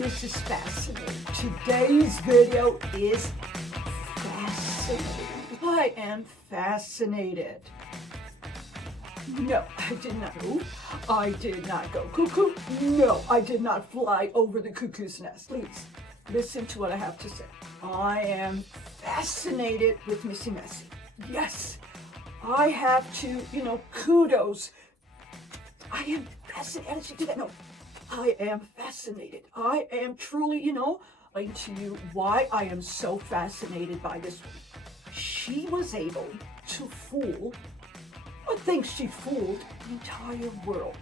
This is fascinating. Today's video is fascinating. I am fascinated. No, I did not go. I did not go cuckoo. No, I did not fly over the cuckoo's nest. Please, listen to what I have to say. I am fascinated with Missy Messy. Yes, I have to, kudos. I am fascinated. How did she do that? No, I am fascinated. I am truly, explain to you why I am so fascinated by this woman. She was able to fool, I think she fooled the entire world.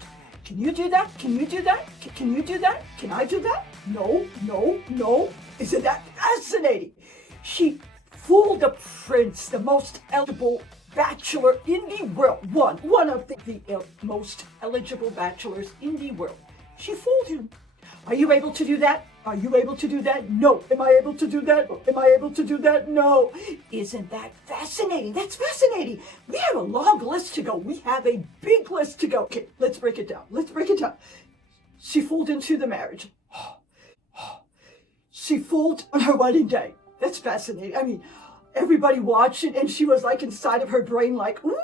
Can you do that? Can you do that? Can you do that? Can I do that? No, no, no. Isn't that fascinating? She fooled the prince, the most eligible bachelor in the world. One of the most eligible bachelors in the world. She fooled him. Are you able to do that? Are you able to do that? No. Am I able to do that? Am I able to do that? No. Isn't that fascinating? That's fascinating. We have a long list to go. We have a big list to go. Okay, let's break it down. Let's break it down. She fooled into the marriage. She fooled on her wedding day. That's fascinating. I mean, everybody watched it and she was like inside of her brain like, ooh,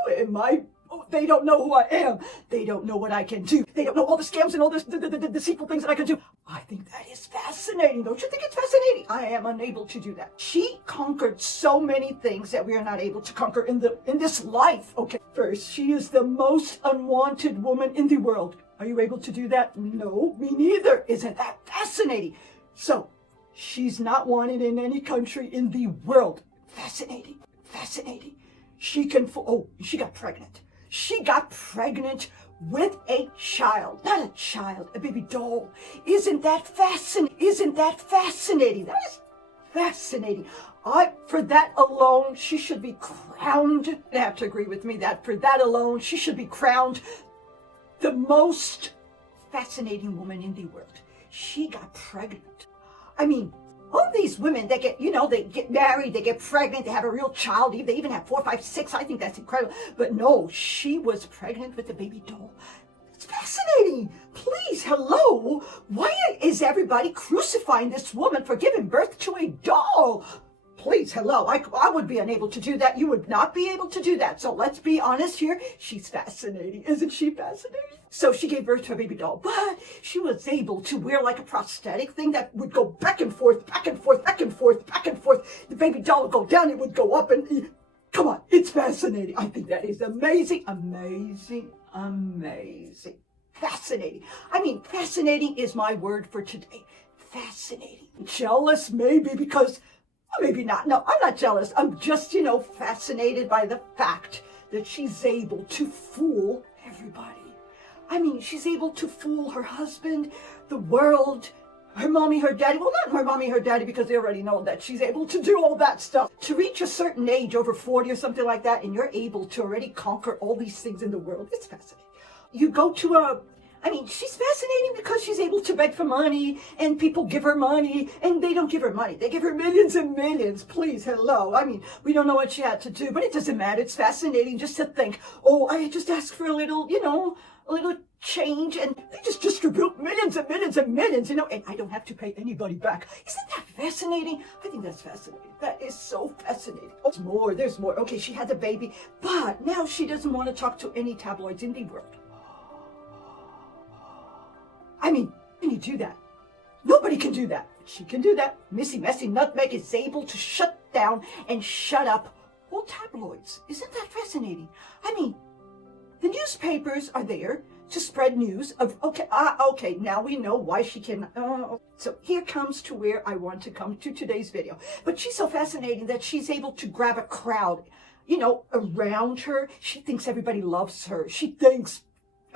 they don't know who I am. They don't know what I can do. They don't know all the scams and all the deceitful things that I can do. I think that is fascinating. Don't you think it's fascinating? I am unable to do that. She conquered so many things that we are not able to conquer in this life. Okay, first, she is the most unwanted woman in the world. Are you able to do that? No, me neither. Isn't that fascinating? So, she's not wanted in any country in the world. Fascinating. Fascinating. She got pregnant. She got pregnant with a child. Not a child, a baby doll. Isn't that fascinating? Isn't that fascinating? That is fascinating. For that alone, she should be crowned. You have to agree with me that for that alone, she should be crowned the most fascinating woman in the world. She got pregnant. I mean, all these women that they get married, they get pregnant, they have a real child, they even have 4, 5, 6. I think that's incredible. But no, she was pregnant with a baby doll. It's fascinating. Please, hello. Why is everybody crucifying this woman for giving birth to a doll? Please, hello. I would be unable to do that. You would not be able to do that. So let's be honest here. She's fascinating. Isn't she fascinating? So she gave birth to a baby doll, but she was able to wear like a prosthetic thing that would go back and forth, back and forth, back and forth, back and forth. The baby doll would go down, it would go up, and come on, it's fascinating. I think that is amazing, amazing, amazing. Fascinating. I mean, fascinating is my word for today. Fascinating. Jealous, maybe, because maybe not. No, I'm not jealous. I'm just, fascinated by the fact that she's able to fool everybody. I mean, she's able to fool her husband, the world, her mommy, her daddy. Well, not her mommy, her daddy, because they already know that she's able to do all that stuff. To reach a certain age, over 40 or something like that, and you're able to already conquer all these things in the world. It's fascinating. You go to she's fascinating because she's able to beg for money, and people give her money, and they don't give her money. They give her millions and millions. Please, hello. I mean, we don't know what she had to do, but it doesn't matter. It's fascinating just to think, I just asked for a little change, and they just distribute millions and millions and millions, and I don't have to pay anybody back. Isn't that fascinating? I think that's fascinating. That is so fascinating. There's more. Okay, she had the baby, but now she doesn't want to talk to any tabloids in the world. I mean, can you do that? Nobody can do that. She can do that. Missy Messy Nutmeg is able to shut down and shut up all tabloids. Isn't that fascinating? I mean, the newspapers are there to spread news of, okay, now we know why she can. So here comes to where I want to come to today's video. But she's so fascinating that she's able to grab a crowd, around her. She thinks everybody loves her.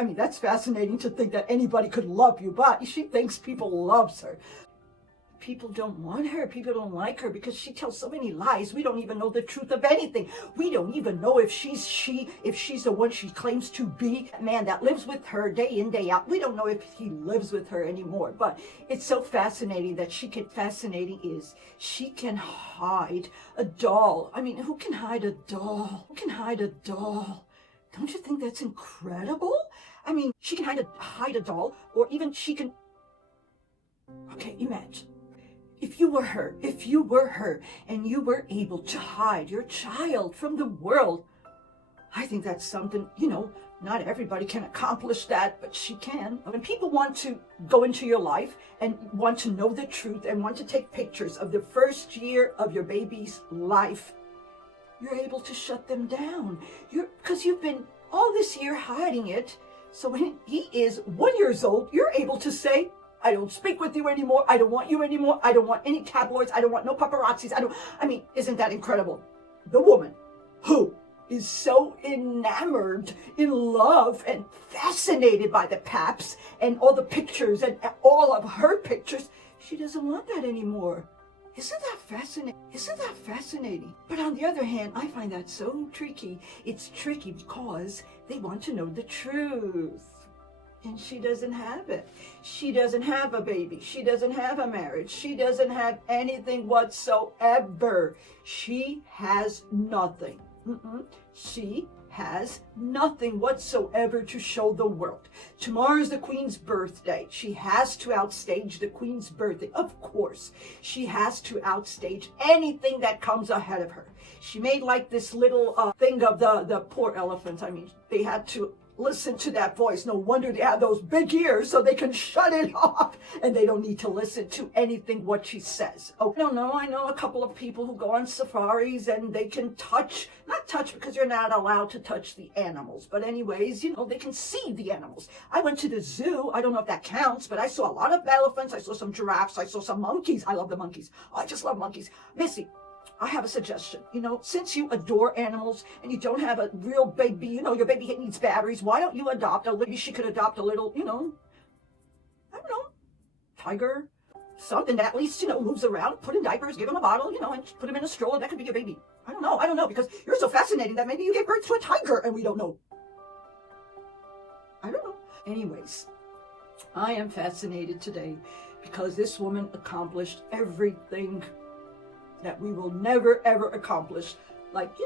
That's fascinating to think that anybody could love you, but she thinks people loves her. People don't want her. People don't like her because she tells so many lies. We don't even know the truth of anything. We don't even know if she's the one she claims to be. Man that lives with her day in, day out. We don't know if he lives with her anymore. But it's so fascinating that she can hide a doll. I mean, who can hide a doll? Who can hide a doll? Don't you think that's incredible? I mean, she can hide a doll, or even she can Okay, imagine. If you were her, and you were able to hide your child from the world, I think that's something, not everybody can accomplish that, but she can. When people want to go into your life and want to know the truth and want to take pictures of the first year of your baby's life, you're able to shut them down. Because you've been all this year hiding it. So when he is 1 year old, you're able to say, I don't speak with you anymore. I don't want you anymore. I don't want any tabloids. I don't want no paparazzis. Isn't that incredible? The woman who is so enamored, in love, and fascinated by the paps and all the pictures and all of her pictures, she doesn't want that anymore. Isn't that fascinating? Isn't that fascinating? But on the other hand, I find that so tricky. It's tricky because they want to know the truth. And she doesn't have it. She doesn't have a baby. She doesn't have a marriage. She doesn't have anything whatsoever. She has nothing. She has nothing whatsoever to show the world. Tomorrow's the Queen's birthday. She has to outstage the Queen's birthday. Of course, she has to outstage anything that comes ahead of her. She made like this little thing of the poor elephants. They had to listen to that voice. No wonder they have those big ears so they can shut it off and they don't need to listen to anything what she says. Oh, no, I know a couple of people who go on safaris and they can not touch because you're not allowed to touch the animals. But anyways, they can see the animals. I went to the zoo. I don't know if that counts, but I saw a lot of elephants. I saw some giraffes. I saw some monkeys. I love the monkeys. Oh, I just love monkeys. Missy, I have a suggestion. Since you adore animals and you don't have a real baby, your baby needs batteries, why don't you maybe she could adopt a little, I don't know, tiger, something that at least, moves around, put in diapers, give him a bottle, and put him in a stroller. That could be your baby. I don't know, because you're so fascinating that maybe you gave birth to a tiger and we don't know. I don't know. Anyways, I am fascinated today because this woman accomplished everything that we will never ever accomplish, like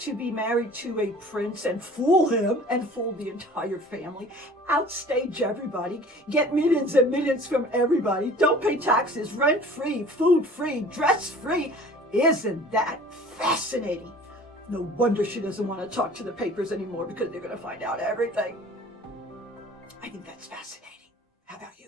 to be married to a prince and fool him and fool the entire family, outstage everybody, get millions and millions from everybody, don't pay taxes, rent free, food free, dress free. Isn't that fascinating? No wonder she doesn't want to talk to the papers anymore because they're going to find out everything. I think that's fascinating. How about you?